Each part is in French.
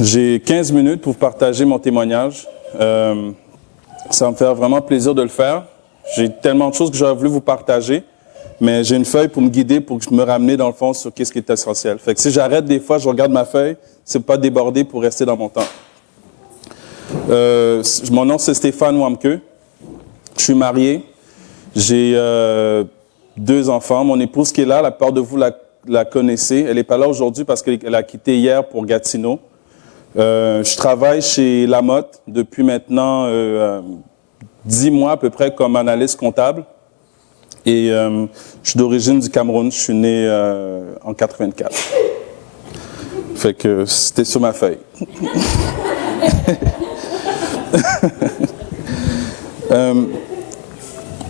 J'ai 15 minutes pour partager mon témoignage. Ça va me faire vraiment plaisir de le faire. J'ai tellement de choses que j'aurais voulu vous partager, mais j'ai une feuille pour me guider, pour me ramener dans le fond sur qu'est-ce qui est essentiel. Fait que si j'arrête des fois, je regarde ma feuille, c'est pas déborder pour rester dans mon temps. Mon nom, c'est Stéphane Wamke. Je suis marié. J'ai 2 enfants. Mon épouse qui est là, la plupart de vous la connaissez. Elle n'est pas là aujourd'hui parce qu'elle a quitté hier pour Gatineau. Je travaille chez Lamotte depuis maintenant 10 mois à peu près comme analyste comptable. Et je suis d'origine du Cameroun. Je suis né en 84. Fait que c'était sur ma feuille.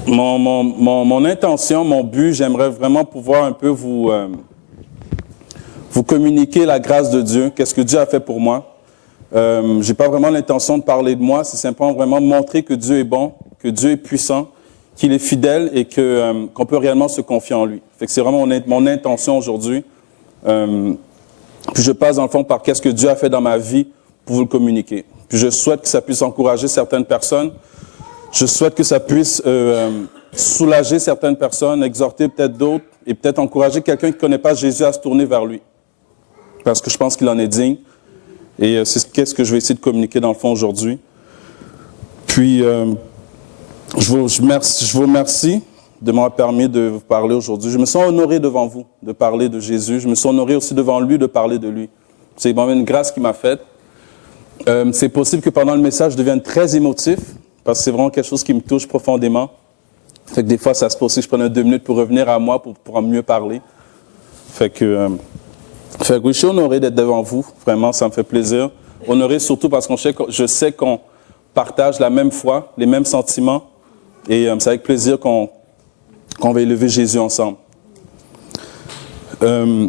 Mon intention, mon but, j'aimerais vraiment pouvoir un peu vous communiquer la grâce de Dieu, qu'est-ce que Dieu a fait pour moi. Je n'ai pas vraiment l'intention de parler de moi, c'est simplement vraiment montrer que Dieu est bon, que Dieu est puissant, qu'il est fidèle et qu'on peut réellement se confier en lui. Fait que c'est vraiment mon intention aujourd'hui. Puis je passe dans le fond par qu'est-ce que Dieu a fait dans ma vie pour vous le communiquer. Puis je souhaite que ça puisse encourager certaines personnes. Je souhaite que ça puisse soulager certaines personnes, exhorter peut-être d'autres et peut-être encourager quelqu'un qui ne connaît pas Jésus à se tourner vers lui. Parce que je pense qu'il en est digne. Et c'est qu'est-ce que je vais essayer de communiquer dans le fond aujourd'hui. Puis, je vous remercie de m'avoir permis de vous parler aujourd'hui. Je me sens honoré devant vous de parler de Jésus. Je me sens honoré aussi devant lui de parler de lui. C'est vraiment une grâce qu'il m'a faite. C'est possible que pendant le message, je devienne très émotif, parce que c'est vraiment quelque chose qui me touche profondément. Fait que des fois, ça se passe aussi que je prenne 2 minutes pour revenir à moi, pour mieux parler. Fait que oui, je suis honoré d'être devant vous. Vraiment, ça me fait plaisir. Honoré surtout parce que je sais qu'on partage la même foi, les mêmes sentiments. Et c'est avec plaisir qu'on va élever Jésus ensemble. Je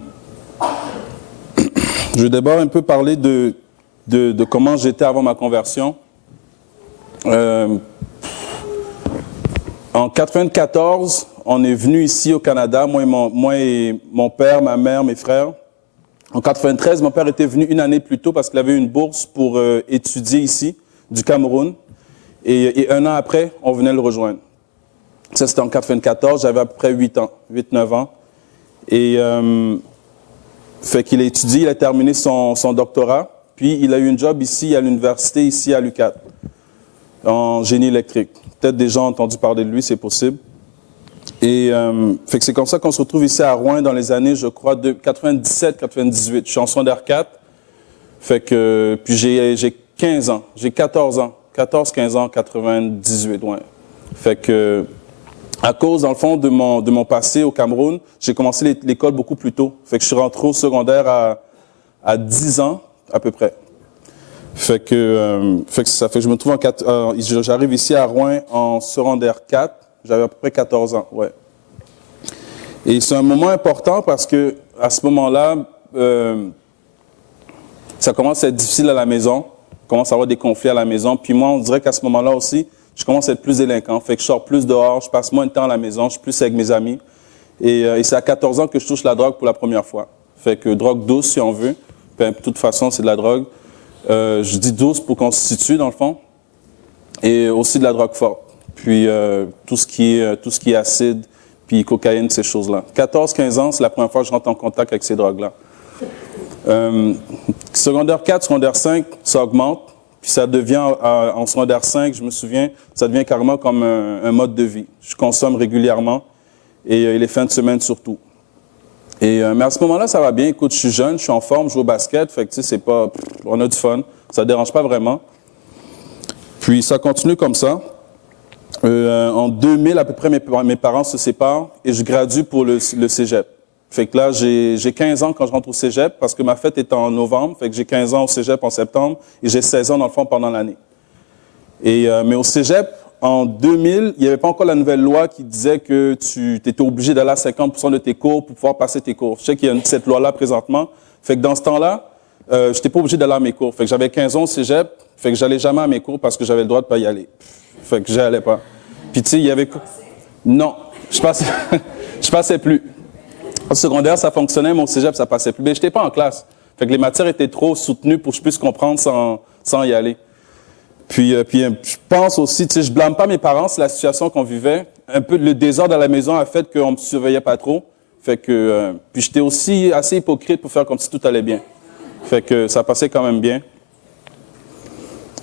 vais d'abord un peu parler de comment j'étais avant ma conversion. En 94, on est venu ici au Canada, moi et mon père, ma mère, mes frères. En 93, mon père était venu une année plus tôt parce qu'il avait une bourse pour étudier ici, du Cameroun. Et 1 an après, on venait le rejoindre. Ça, c'était en 94, j'avais à peu près 8-9 ans. Et fait qu'il a étudié, il a terminé son doctorat. Puis, il a eu un job ici, à l'université, ici à l'UQAT, en génie électrique. Peut-être des gens ont entendu parler de lui, c'est possible. Et fait que c'est comme ça qu'on se retrouve ici à Rouen dans les années, je crois, de 97-98. Je suis en secondaire 4. Fait que, puis j'ai 15 ans, j'ai 14 ans, 14-15 ans, 98, ouais. Fait que, à cause, dans le fond, de mon passé au Cameroun, j'ai commencé l'école beaucoup plus tôt. Fait que je suis rentré au secondaire à 10 ans, à peu près. Fait que ça fait que je me trouve j'arrive ici à Rouen en secondaire 4. J'avais à peu près 14 ans, ouais. Et c'est un moment important parce que à ce moment-là, ça commence à être difficile à la maison. On commence à avoir des conflits à la maison. Puis moi, on dirait qu'à ce moment-là aussi, je commence à être plus délinquant. Fait que je sors plus dehors, je passe moins de temps à la maison, je suis plus avec mes amis. Et c'est à 14 ans que je touche la drogue pour la première fois. Fait que drogue douce, si on veut. Puis, de toute façon, c'est de la drogue. Je dis douce pour qu'on se situe, dans le fond. Et aussi de la drogue forte. Puis tout ce qui est acide, puis cocaïne, ces choses-là. 14-15 ans, c'est la première fois que je rentre en contact avec ces drogues-là. Secondaire 4, secondaire 5, ça augmente. Puis ça devient, en secondaire 5, je me souviens, ça devient carrément comme un mode de vie. Je consomme régulièrement, et les fins de semaine surtout. Mais à ce moment-là, ça va bien. Écoute, je suis jeune, je suis en forme, je joue au basket. Fait que tu sais, c'est pas... On a du fun. Ça ne dérange pas vraiment. Puis ça continue comme ça. En 2000, à peu près, mes parents se séparent et je gradue pour le cégep. Fait que là, j'ai 15 ans quand je rentre au cégep parce que ma fête est en novembre. Fait que j'ai 15 ans au cégep en septembre et j'ai 16 ans dans le fond pendant l'année. Mais au cégep, en 2000, il n'y avait pas encore la nouvelle loi qui disait que tu étais obligé d'aller à 50% de tes cours pour pouvoir passer tes cours. Je sais qu'il y a cette loi-là présentement. Fait que dans ce temps-là, je n'étais pas obligé d'aller à mes cours. Fait que j'avais 15 ans au cégep. Fait que j'allais jamais à mes cours parce que j'avais le droit de pas y aller. Fait que j'allais pas. Puis tu sais, il y avait... Non, je passais plus. Au secondaire, ça fonctionnait, mais au cégep, ça passait plus. Mais j'étais pas en classe. Fait que les matières étaient trop soutenues pour que je puisse comprendre sans y aller. Puis je pense aussi, tu sais, je blâme pas mes parents, c'est la situation qu'on vivait. Un peu le désordre à la maison a fait qu'on me surveillait pas trop. Fait que, puis j'étais aussi assez hypocrite pour faire comme si tout allait bien. Fait que ça passait quand même bien.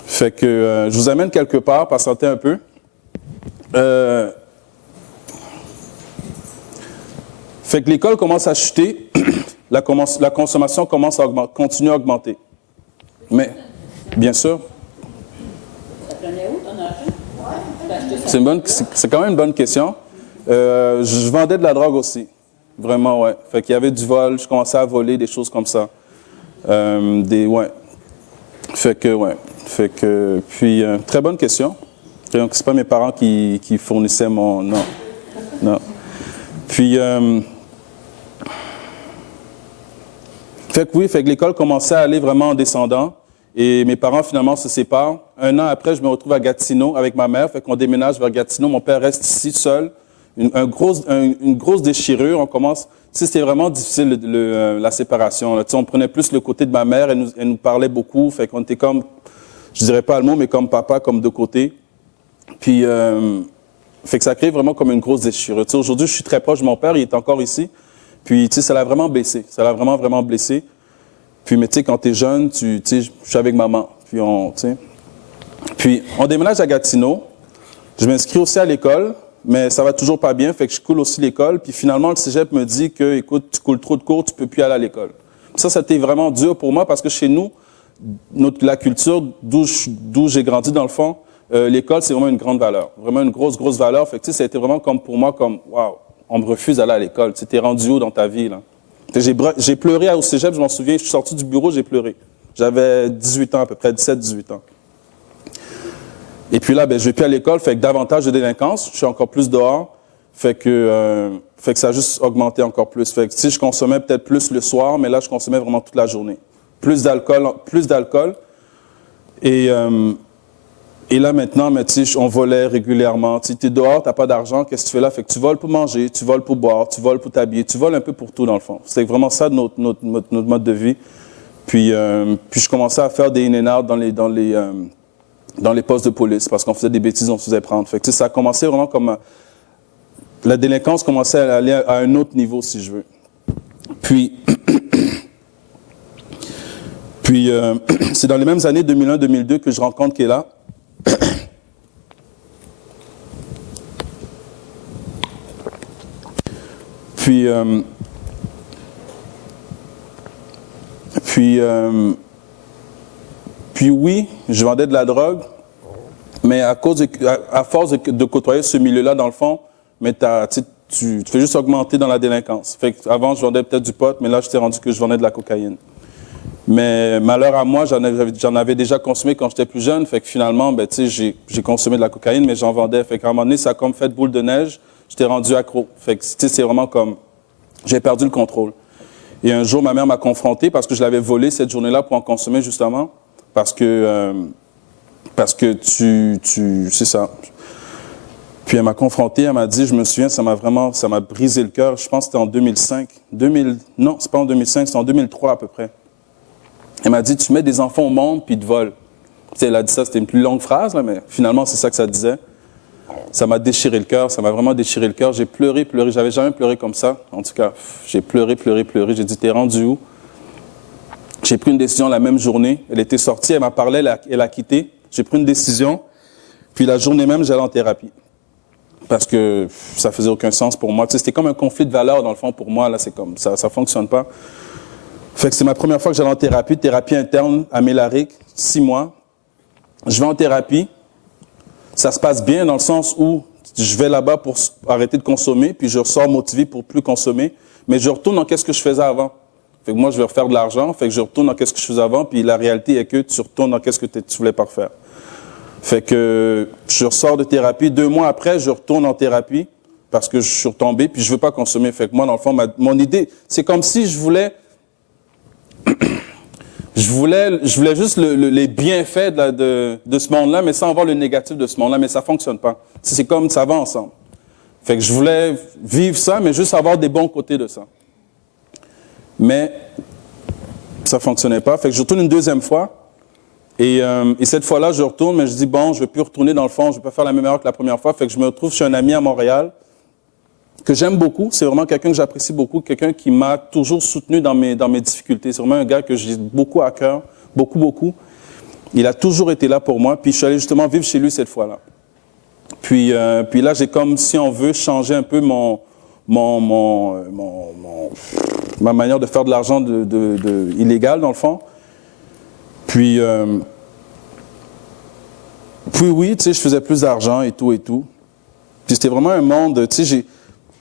Fait que je vous amène quelque part, patientez un peu. Fait que l'école commence à chuter, la consommation commence à continue à augmenter. Mais, bien sûr. Ça prenait où ton argent? C'est quand même une bonne question. Je vendais de la drogue aussi. Vraiment, ouais. Fait qu'il y avait du vol, je commençais à voler, des choses comme ça. Ouais. Fait que, puis, très bonne question. Donc, c'est pas mes parents qui fournissaient mon... Non. Puis, fait que l'école commençait à aller vraiment en descendant. Et mes parents, finalement, se séparent. Un an après, je me retrouve à Gatineau avec ma mère. Fait qu'on déménage vers Gatineau. Mon père reste ici seul. Une grosse déchirure. On commence... Tu sais, c'était vraiment difficile, la séparation. Tu sais, on prenait plus le côté de ma mère. Elle nous parlait beaucoup. Fait qu'on était comme... Je dirais pas le mot, mais comme papa, comme deux côtés. Puis... fait que ça crée vraiment comme une grosse déchirure. Tu sais, aujourd'hui, je suis très proche de mon père. Il est encore ici. Puis, tu sais, ça l'a vraiment blessé. Ça l'a vraiment, vraiment blessé. Puis, mais tu sais, quand t'es jeune, tu sais, je suis avec maman. Puis, on déménage à Gatineau. Je m'inscris aussi à l'école, mais ça va toujours pas bien. Fait que je coule aussi l'école. Puis, finalement, le cégep me dit que, écoute, tu coules trop de cours, tu peux plus aller à l'école. Ça a été vraiment dur pour moi parce que chez nous, la culture d'où j'ai grandi, dans le fond, l'école, c'est vraiment une grande valeur. Vraiment une grosse, grosse valeur. Fait que, tu sais, ça a été vraiment comme pour moi, comme, waouh, on me refuse d'aller à l'école. Tu sais, t'es rendu où dans ta vie, là? J'ai pleuré au cégep, je m'en souviens, je suis sorti du bureau, j'ai pleuré. J'avais 18 ans à peu près, 17-18 ans. Et puis là, je vais plus à l'école, fait que davantage de délinquance, je suis encore plus dehors, fait que ça a juste augmenté encore plus. Fait que si je consommais peut-être plus le soir, mais là, je consommais vraiment toute la journée. Plus d'alcool. Et là, maintenant, tu sais, on volait régulièrement. Tu es dehors, tu n'as pas d'argent, qu'est-ce que tu fais là? Fait que tu voles pour manger, tu voles pour boire, tu voles pour t'habiller, tu voles un peu pour tout, dans le fond. C'est vraiment ça notre mode de vie. Puis je commençais à faire des in and out dans les postes de police parce qu'on faisait des bêtises, on se faisait prendre. Fait que, tu sais, ça a commencé vraiment comme... la délinquance commençait à aller à un autre niveau, si je veux. Puis c'est dans les mêmes années 2001-2002 que je rencontre Kéla. Puis oui, je vendais de la drogue, mais à force de côtoyer ce milieu-là, dans le fond, mais tu fais juste augmenter dans la délinquance. Fait qu'avant, je vendais peut-être du pot, mais là, je t'ai rendu que je vendais de la cocaïne. Mais malheur à moi, j'en avais déjà consommé quand j'étais plus jeune. Fait que finalement, tu sais, j'ai consommé de la cocaïne, mais j'en vendais. Fait qu'à un moment donné, ça a comme fait boule de neige. J'étais rendu accro. Fait que, tu sais, c'est vraiment comme... J'ai perdu le contrôle. Et un jour, ma mère m'a confronté parce que je l'avais volé cette journée-là pour en consommer, justement. Parce que c'est ça. Puis elle m'a confronté, elle m'a dit, je me souviens, ça m'a brisé le cœur. Je pense que c'était en 2005. Non, c'est pas en 2005, c'est en 2003 à peu près. Elle m'a dit, tu mets des enfants au monde, puis ils te volent. Tu sais, elle a dit ça, c'était une plus longue phrase, là, mais finalement, c'est ça que ça disait. Ça m'a déchiré le cœur, ça m'a vraiment déchiré le cœur. J'ai pleuré. J'avais jamais pleuré comme ça. En tout cas, j'ai pleuré. J'ai dit, t'es rendu où? J'ai pris une décision la même journée. Elle était sortie, elle m'a parlé, elle a quitté. J'ai pris une décision. Puis la journée même, j'allais en thérapie. Parce que ça faisait aucun sens pour moi. Tu sais, c'était comme un conflit de valeurs, dans le fond, pour moi. Là, c'est comme ça fonctionne pas. Fait que c'est ma première fois que j'allais en thérapie interne à Mélaric, 6 mois. Je vais en thérapie. Ça se passe bien dans le sens où je vais là-bas pour arrêter de consommer, puis je ressors motivé pour plus consommer, mais je retourne dans qu'est-ce que je faisais avant. Fait que moi, je vais refaire de l'argent, fait que je retourne dans qu'est-ce que je faisais avant, puis la réalité est que tu retournes dans qu'est-ce que tu voulais pas refaire. Fait que je ressors de thérapie. 2 mois après, je retourne en thérapie parce que je suis retombé, puis je veux pas consommer. Fait que moi, dans le fond, mon idée, c'est comme si je voulais juste les bienfaits de ce monde-là, mais sans voir le négatif de ce monde-là, mais ça fonctionne pas. C'est comme ça va ensemble. Fait que je voulais vivre ça, mais juste avoir des bons côtés de ça. Mais Ça ne fonctionnait pas. Fait que je retourne une deuxième fois. Et cette fois-là, je retourne, mais je dis, bon, je ne vais plus retourner dans le fond, je ne vais pas faire la même erreur que la première fois. Fait que je me retrouve chez un ami à Montréal que j'aime beaucoup. C'est vraiment quelqu'un que j'apprécie beaucoup, quelqu'un qui m'a toujours soutenu dans mes difficultés. C'est vraiment un gars que j'ai beaucoup à cœur, beaucoup, beaucoup. Il a toujours été là pour moi. Puis je suis allé justement vivre chez lui cette fois-là. Puis là, j'ai comme, si on veut, changé un peu ma manière de faire de l'argent illégal, dans le fond. Puis oui, tu sais, je faisais plus d'argent et tout et tout. Puis c'était vraiment un monde, tu sais,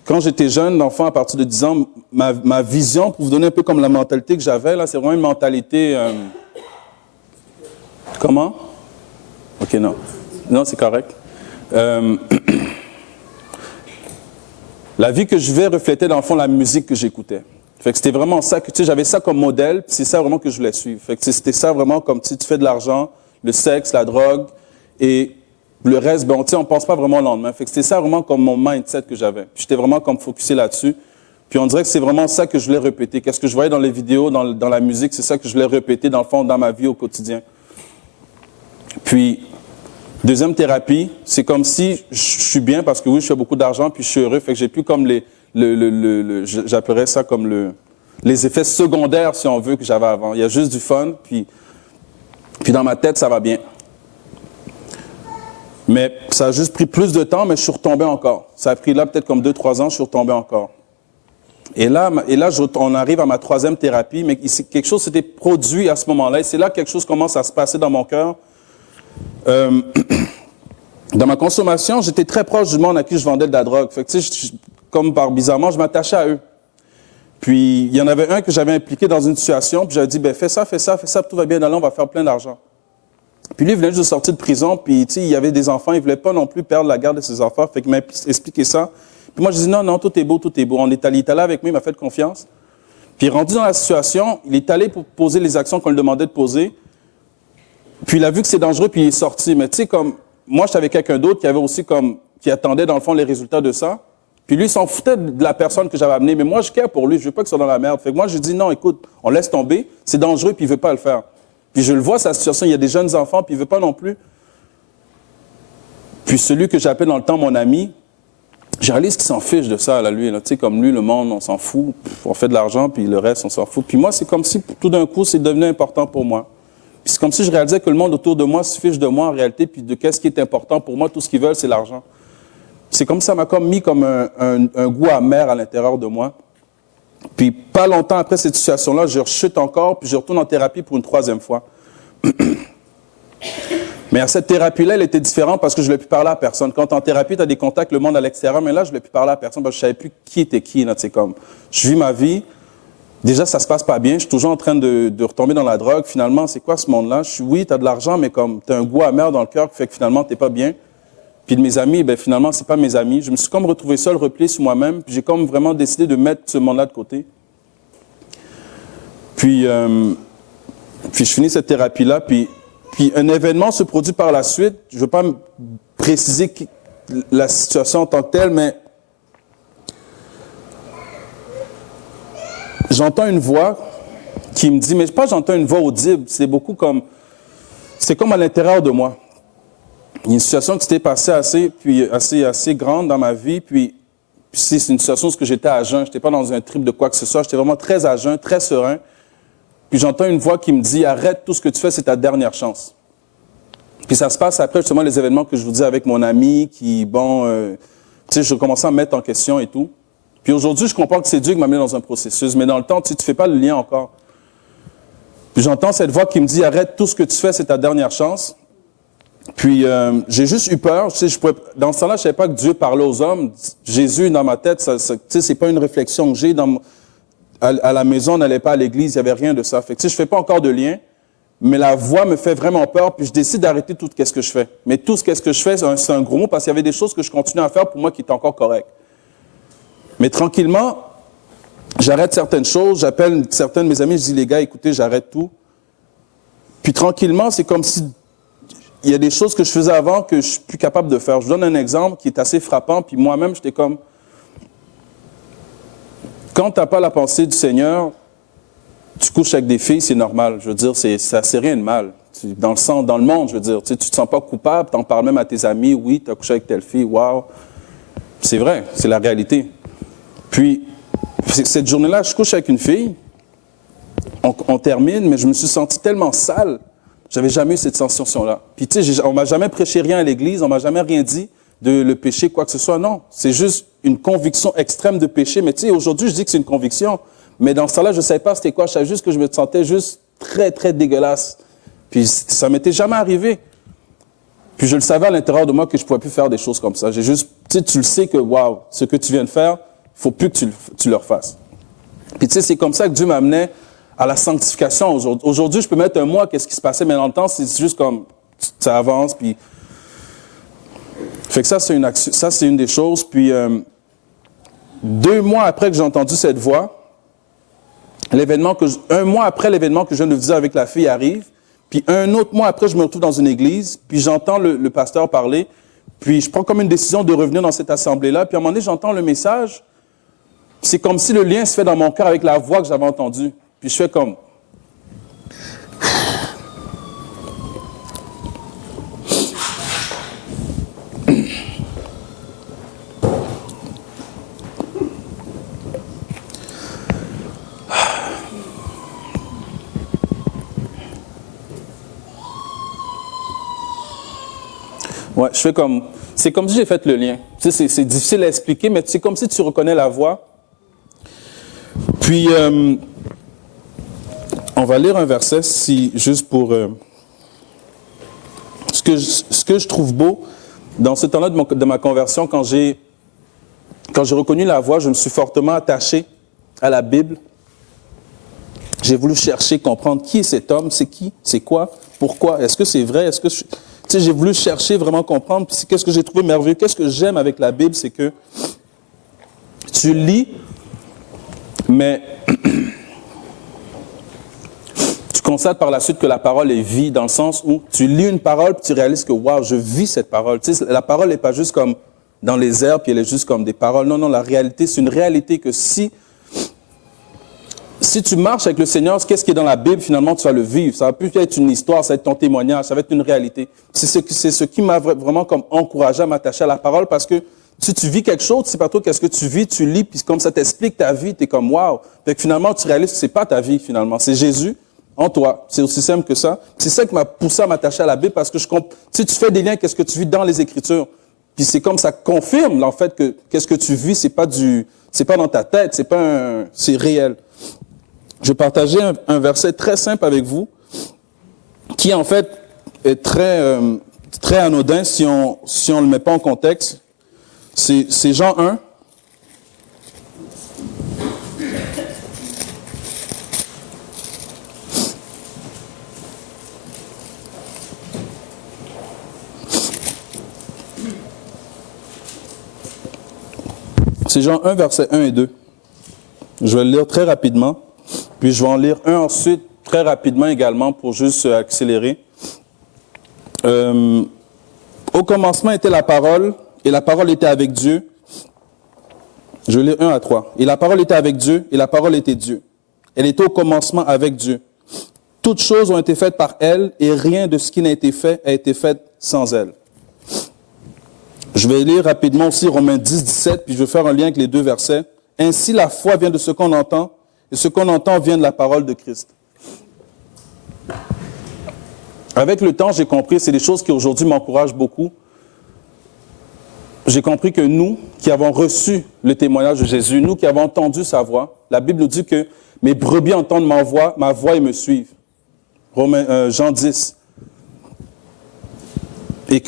quand j'étais jeune, d'enfant, à partir de 10 ans, ma vision, pour vous donner un peu comme la mentalité que j'avais, là, c'est vraiment une mentalité... Comment? OK, non. Non, c'est correct. La vie que je vivais reflétait, dans le fond, la musique que j'écoutais. Fait que c'était vraiment ça, que tu sais, j'avais ça comme modèle, puis c'est ça vraiment que je voulais suivre. Fait que c'était ça vraiment comme, tu fais de l'argent, le sexe, la drogue, et le reste, ben, tu sais, on pense pas vraiment au lendemain. Fait que c'était ça vraiment comme mon mindset que j'avais. Puis j'étais vraiment comme focusé là-dessus. Puis on dirait que c'est vraiment ça que je voulais répéter. Qu'est-ce que je voyais dans les vidéos, dans la musique, c'est ça que je voulais répéter, dans le fond, dans ma vie au quotidien. Puis, deuxième thérapie, c'est comme si je suis bien parce que oui, je fais beaucoup d'argent, puis je suis heureux. Fait que j'ai plus comme j'appellerais ça comme les effets secondaires, si on veut, que j'avais avant. Il y a juste du fun, puis dans ma tête, ça va bien. Mais ça a juste pris plus de temps, mais je suis retombé encore. Ça a pris là peut-être comme 2-3 ans, je suis retombé encore. Et là, on arrive à ma troisième thérapie, mais quelque chose s'était produit à ce moment-là. Et c'est là que quelque chose commence à se passer dans mon cœur. Dans ma consommation, j'étais très proche du monde à qui je vendais de la drogue. Fait que, tu sais, comme par bizarrement, je m'attachais à eux. Puis, il y en avait un que j'avais impliqué dans une situation, puis j'avais dit, ben fais ça, tout va bien aller, on va faire plein d'argent. Puis lui, il venait juste de sortir de prison, puis tu sais, il y avait des enfants, il ne voulait pas non plus perdre la garde de ses enfants, fait qu'il m'a expliqué ça. Puis moi, je dis non, tout est beau, tout est beau. Il est allé avec moi, il m'a fait confiance. Puis rendu dans la situation, il est allé pour poser les actions qu'on lui demandait de poser. Puis il a vu que c'est dangereux, puis il est sorti. Mais tu sais, comme moi, j'étais avec quelqu'un d'autre qui avait aussi qui attendait dans le fond les résultats de ça. Puis lui, il s'en foutait de la personne que j'avais amenée. Mais moi, je care pour lui, je veux pas qu'il soit dans la merde. Fait que moi, je dis non, écoute, on laisse tomber, c'est dangereux, puis il veut pas le faire. Puis je le vois, sa situation, il y a des jeunes enfants, puis il veut pas non plus. Puis celui que j'appelais dans le temps mon ami, j'ai réalisé qu'il s'en fiche de ça, là, lui. Là. Tu sais, comme lui, le monde, on s'en fout. On fait de l'argent, puis le reste, on s'en fout. Puis moi, c'est comme si, tout d'un coup, c'est devenu important pour moi. Puis c'est comme si je réalisais que le monde autour de moi se fiche de moi, en réalité, puis de qu'est-ce qui est important pour moi. Tout ce qu'ils veulent, c'est l'argent. C'est comme ça m'a comme mis comme un goût amer à l'intérieur de moi. Puis pas longtemps après cette situation-là, je rechute encore, puis je retourne en thérapie pour une troisième fois. Mais à cette thérapie-là, elle était différente parce que je ne voulais plus parler à personne. Quand tu es en thérapie, tu as des contacts, le monde à l'extérieur, mais là, je ne voulais plus parler à personne parce que je ne savais plus qui était qui. Là, comme, je vis ma vie. Déjà, ça ne se passe pas bien. Je suis toujours en train de retomber dans la drogue. Finalement, c'est quoi ce monde-là? Oui, tu as de l'argent, mais comme tu as un goût amer dans le cœur qui fait que finalement, tu n'es pas bien. Puis de mes amis, ben finalement, ce n'est pas mes amis. Je me suis comme retrouvé seul, replié sur moi-même. Puis j'ai comme vraiment décidé de mettre ce monde-là de côté. Puis je finis cette thérapie-là, puis un événement se produit par la suite. Je ne veux pas préciser la situation en tant que telle, mais j'entends une voix qui me dit, mais pas j'entends une voix audible, c'est beaucoup comme, c'est comme à l'intérieur de moi. Il y a une situation qui s'était passée assez grande dans ma vie, puis c'est une situation où j'étais à jeun, je n'étais pas dans un trip de quoi que ce soit, j'étais vraiment très à jeun, très serein. Puis j'entends une voix qui me dit « Arrête, tout ce que tu fais, c'est ta dernière chance. » Puis ça se passe après justement les événements que je vous dis avec mon ami qui, tu sais, je commençais à me mettre en question et tout. Puis aujourd'hui, je comprends que c'est Dieu qui m'a mis dans un processus, mais dans le temps, tu ne fais pas le lien encore. Puis j'entends cette voix qui me dit « Arrête, tout ce que tu fais, c'est ta dernière chance. » Puis j'ai juste eu peur. Tu sais, dans ce temps-là, je ne savais pas que Dieu parlait aux hommes. Jésus, dans ma tête, tu sais, c'est pas une réflexion que j'ai. À la maison, on n'allait pas à l'église, il n'y avait rien de ça. Fait que, tu sais, je ne fais pas encore de lien, mais la voix me fait vraiment peur, puis je décide d'arrêter tout ce que je fais. Mais tout ce que je fais, c'est un gros mot, parce qu'il y avait des choses que je continuais à faire pour moi qui étaient encore correctes. Mais tranquillement, j'arrête certaines choses, j'appelle certains de mes amis, je dis, les gars, écoutez, j'arrête tout. Puis tranquillement, c'est comme si il y a des choses que je faisais avant que je ne suis plus capable de faire. Je vous donne un exemple qui est assez frappant, puis moi-même, j'étais comme... Quand tu n'as pas la pensée du Seigneur, tu couches avec des filles, c'est normal. Je veux dire, c'est rien de mal. Dans le monde, je veux dire, tu te sens pas coupable, tu en parles même à tes amis, oui, tu as couché avec telle fille, wow. C'est vrai, c'est la réalité. Puis, cette journée-là, je couche avec une fille, on termine, mais je me suis senti tellement sale, j'avais jamais eu cette sensation-là. Puis, tu sais, on m'a jamais prêché rien à l'église, on m'a jamais rien dit de le péché, quoi que ce soit, non. C'est juste une conviction extrême de péché, mais tu sais, aujourd'hui, je dis que c'est une conviction, mais dans ce temps-là, je ne savais pas c'était quoi, je savais juste que je me sentais juste très, très dégueulasse. Puis ça m'était jamais arrivé. Puis je le savais à l'intérieur de moi que je ne pouvais plus faire des choses comme ça. J'ai juste, tu le sais que, waouh, ce que tu viens de faire, il ne faut plus que tu le refasses. Puis tu sais, c'est comme ça que Dieu m'amenait à la sanctification aujourd'hui. Aujourd'hui, je peux mettre un mois, qu'est-ce qui se passait, mais dans le temps, c'est juste comme, ça avance, puis... Fait que ça, c'est une action, ça, c'est une des choses. Puis 2 mois après que j'ai entendu cette voix, un mois après l'événement que je viens de vous dire avec la fille arrive, puis un autre mois après, je me retrouve dans une église, puis j'entends le pasteur parler, puis je prends comme une décision de revenir dans cette assemblée-là, puis à un moment donné, j'entends le message, c'est comme si le lien se fait dans mon cœur avec la voix que j'avais entendue, puis je fais comme... Ouais, je fais comme... C'est comme si j'ai fait le lien. Tu sais, c'est difficile à expliquer, mais c'est comme si tu reconnais la voix. Puis, on va lire un verset, juste pour... Ce que je trouve beau, dans ce temps-là de ma conversion, quand j'ai reconnu la voix, je me suis fortement attaché à la Bible. J'ai voulu chercher, comprendre qui est cet homme, c'est qui, c'est quoi, pourquoi, est-ce que c'est vrai, est-ce que... Tu sais, j'ai voulu chercher, vraiment comprendre. Puis qu'est-ce que j'ai trouvé merveilleux, qu'est-ce que j'aime avec la Bible, c'est que tu lis, mais tu constates par la suite que la parole est vie, dans le sens où tu lis une parole, puis tu réalises que, waouh, je vis cette parole. Tu sais, la parole n'est pas juste comme dans les airs, puis elle est juste comme des paroles. Non, la réalité, c'est une réalité que si tu marches avec le Seigneur, qu'est-ce qui est dans la Bible, finalement, tu vas le vivre. Ça va plus être une histoire, ça va être ton témoignage, ça va être une réalité. C'est ce qui m'a vraiment comme encouragé à m'attacher à la parole, parce que si tu vis quelque chose, c'est pas toi qu'est-ce que tu vis, tu lis, puis comme ça t'explique ta vie, tu es comme waouh. Fait que finalement, tu réalises que c'est pas ta vie, finalement. C'est Jésus en toi. C'est aussi simple que ça. C'est ça qui m'a poussé à m'attacher à la Bible, parce que si tu fais des liens, qu'est-ce que tu vis dans les Écritures. Puis c'est comme ça confirme, en fait, que qu'est-ce que tu vis, c'est pas dans ta tête, c'est réel. Je vais partager un verset très simple avec vous, qui en fait est très anodin si on ne le met pas en contexte. C'est Jean 1. C'est Jean 1, versets 1 et 2. Je vais le lire très rapidement. Puis je vais en lire un ensuite, très rapidement également, pour juste accélérer. Au commencement était la parole, et la parole était avec Dieu. Je vais lire 1 à 3. Et la parole était avec Dieu, et la parole était Dieu. Elle était au commencement avec Dieu. Toutes choses ont été faites par elle, et rien de ce qui n'a été fait a été fait sans elle. Je vais lire rapidement aussi Romains 10, 17, puis je vais faire un lien avec les 2 versets. Ainsi la foi vient de ce qu'on entend, et ce qu'on entend vient de la parole de Christ. Avec le temps, j'ai compris, c'est des choses qui aujourd'hui m'encouragent beaucoup. J'ai compris que nous, qui avons reçu le témoignage de Jésus, nous qui avons entendu sa voix, la Bible nous dit que mes brebis entendent ma voix et me suivent. Jean 10. Et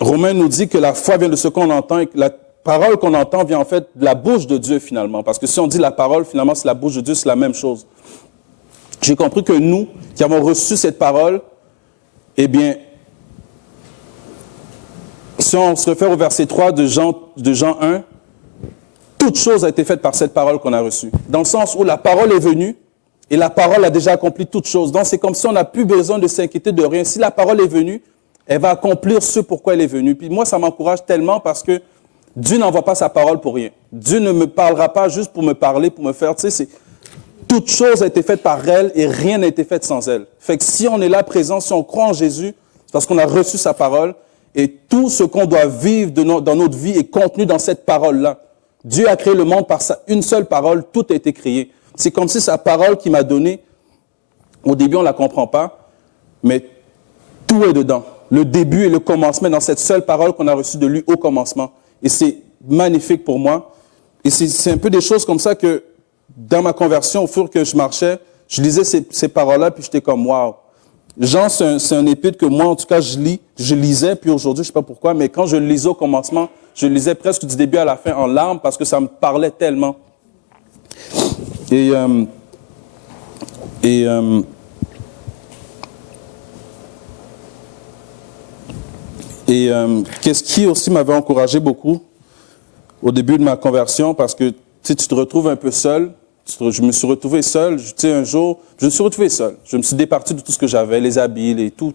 Romains nous dit que la foi vient de ce qu'on entend et que la parole qu'on entend vient en fait de la bouche de Dieu finalement. Parce que si on dit la parole, finalement, c'est la bouche de Dieu, c'est la même chose. J'ai compris que nous, qui avons reçu cette parole, eh bien, si on se réfère au verset 3 de Jean 1, toute chose a été faite par cette parole qu'on a reçue. Dans le sens où la parole est venue et la parole a déjà accompli toute chose. Donc c'est comme si on n'a plus besoin de s'inquiéter de rien. Si la parole est venue, elle va accomplir ce pourquoi elle est venue. Puis moi, ça m'encourage tellement parce que Dieu n'envoie pas sa parole pour rien. Dieu ne me parlera pas juste pour me parler, pour me faire, tu sais, toute chose a été faite par elle et rien n'a été fait sans elle. Fait que si on est là présent, si on croit en Jésus, c'est parce qu'on a reçu sa parole et tout ce qu'on doit vivre dans notre vie est contenu dans cette parole-là. Dieu a créé le monde par une seule parole, tout a été créé. C'est comme si sa parole qu'il m'a donnée, au début on ne la comprend pas, mais tout est dedans. Le début et le commencement dans cette seule parole qu'on a reçue de lui au commencement. Et c'est magnifique pour moi. Et c'est un peu des choses comme ça que dans ma conversion, au fur que je marchais, je lisais ces paroles-là, puis j'étais comme, waouh. Jean, c'est un épître que moi, en tout cas, je lisais, puis aujourd'hui, je ne sais pas pourquoi, mais quand je le lisais au commencement, je le lisais presque du début à la fin en larmes parce que ça me parlait tellement. Qu'est-ce qui aussi m'avait encouragé beaucoup au début de ma conversion, parce que tu te retrouves un peu seul. Je me suis retrouvé seul. Un jour, je me suis retrouvé seul. Je me suis départi de tout ce que j'avais, les habits, tout.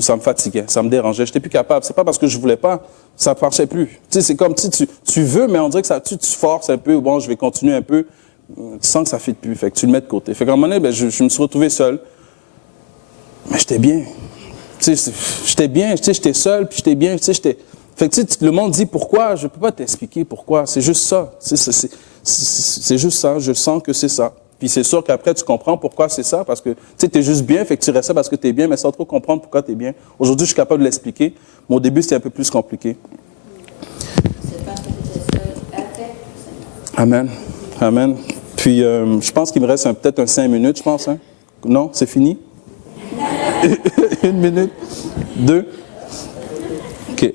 Ça me fatiguait, ça me dérangeait. Je n'étais plus capable. C'est pas parce que je voulais pas, ça ne marchait plus. C'est comme si tu veux, mais on dirait que ça, tu forces un peu. Bon, je vais continuer un peu. Tu sens que ça ne fit plus. Fait que tu le mets de côté. Fait qu'à un moment donné, je me suis retrouvé seul. Mais j'étais bien. J'étais bien. J'étais seul, puis j'étais bien. Fait que le monde dit pourquoi. Je ne peux pas t'expliquer pourquoi. C'est juste ça. C'est juste ça, je sens que c'est ça. Puis c'est sûr qu'après, tu comprends pourquoi c'est ça, parce que tu es juste bien, fait que tu restes ça parce que tu es bien, mais sans trop comprendre pourquoi tu es bien. Aujourd'hui, je suis capable de l'expliquer, mais au début, c'était un peu plus compliqué. C'est parce que tu étais seul avec le Seigneur. Amen. Amen. Puis, je pense qu'il me reste peut-être 5 minutes, je pense. Hein? Non, c'est fini? 1 minute? 2? OK.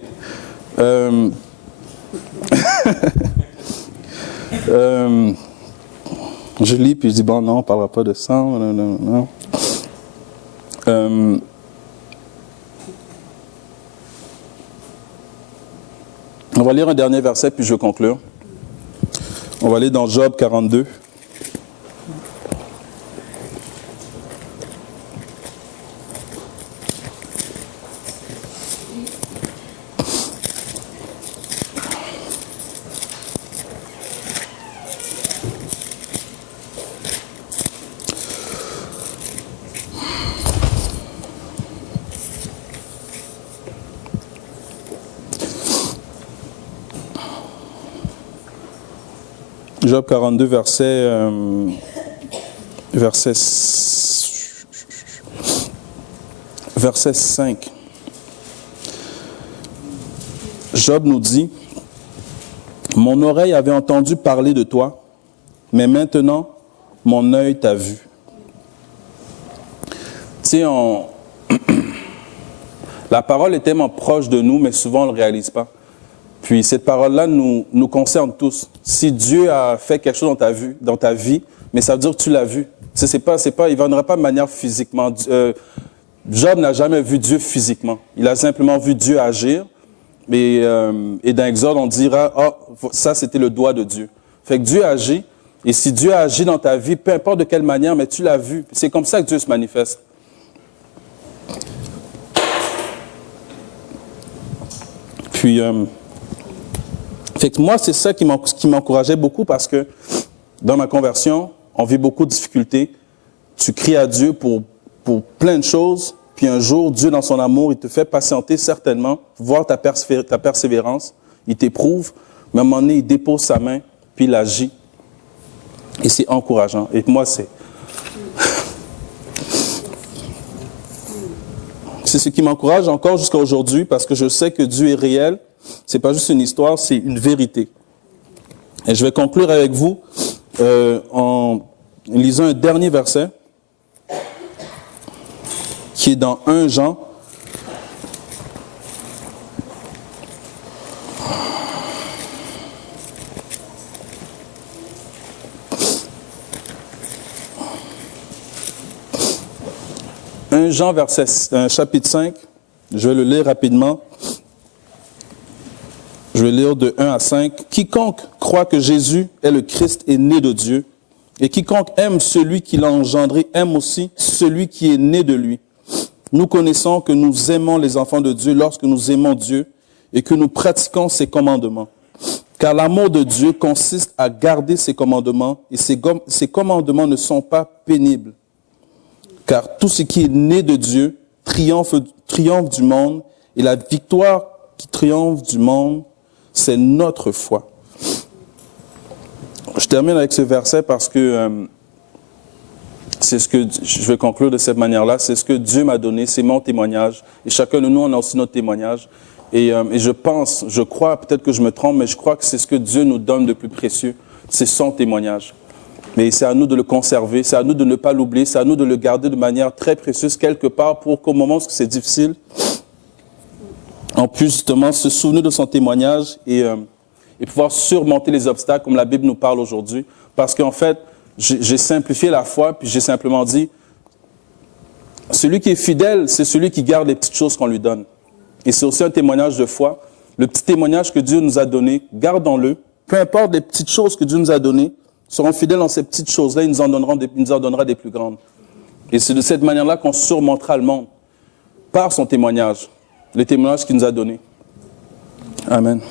Je lis, puis je dis, bon, non, on ne parlera pas de ça. Non. On va lire un dernier verset, puis je vais conclure. On va aller dans Job 42. Job 42, verset 5. Job nous dit, « Mon oreille avait entendu parler de toi, mais maintenant, mon œil t'a vu. » Tu sais, la parole est tellement proche de nous, mais souvent on ne le réalise pas. Puis cette parole-là nous concerne tous. Si Dieu a fait quelque chose dans ta vie, mais ça veut dire que tu l'as vu. Il ne viendra pas de manière physiquement. Job n'a jamais vu Dieu physiquement. Il a simplement vu Dieu agir. Et dans Exode, on dira, ça c'était le doigt de Dieu. Fait que Dieu agit. Et si Dieu agit dans ta vie, peu importe de quelle manière, mais tu l'as vu. C'est comme ça que Dieu se manifeste. Puis... Fait que moi, c'est ça qui m'encourageait beaucoup parce que dans ma conversion, on vit beaucoup de difficultés. Tu cries à Dieu pour plein de choses, puis un jour, Dieu, dans son amour, il te fait patienter certainement, voir ta persévérance, il t'éprouve, mais à un moment donné, il dépose sa main, puis il agit. Et c'est encourageant. Et moi, c'est ce qui m'encourage encore jusqu'à aujourd'hui parce que je sais que Dieu est réel. Ce n'est pas juste une histoire, c'est une vérité. Et je vais conclure avec vous en lisant un dernier verset qui est dans 1 Jean. Jean, chapitre 5, je vais le lire rapidement. Je vais lire de 1 à 5. « Quiconque croit que Jésus est le Christ est né de Dieu, et quiconque aime celui qui l'a engendré aime aussi celui qui est né de lui. Nous connaissons que nous aimons les enfants de Dieu lorsque nous aimons Dieu et que nous pratiquons ses commandements. Car l'amour de Dieu consiste à garder ses commandements, et ses commandements ne sont pas pénibles. Car tout ce qui est né de Dieu triomphe du monde, et la victoire qui triomphe du monde, c'est notre foi. Je termine avec ce verset parce que c'est ce que je vais conclure de cette manière-là. C'est ce que Dieu m'a donné, c'est mon témoignage. Et chacun de nous, on a aussi notre témoignage. Et je crois, peut-être que je me trompe, mais je crois que c'est ce que Dieu nous donne de plus précieux. C'est son témoignage. Mais c'est à nous de le conserver, c'est à nous de ne pas l'oublier, c'est à nous de le garder de manière très précieuse quelque part pour qu'au moment où c'est difficile, on puisse justement se souvenir de son témoignage et pouvoir surmonter les obstacles comme la Bible nous parle aujourd'hui. Parce qu'en fait, j'ai simplifié la foi, puis j'ai simplement dit, celui qui est fidèle, c'est celui qui garde les petites choses qu'on lui donne. Et c'est aussi un témoignage de foi. Le petit témoignage que Dieu nous a donné, gardons-le. Peu importe les petites choses que Dieu nous a données, serons fidèles dans ces petites choses-là, il nous en donnera des plus grandes. Et c'est de cette manière-là qu'on surmontera le monde, par son témoignage, le témoignage qu'il nous a donné. Amen.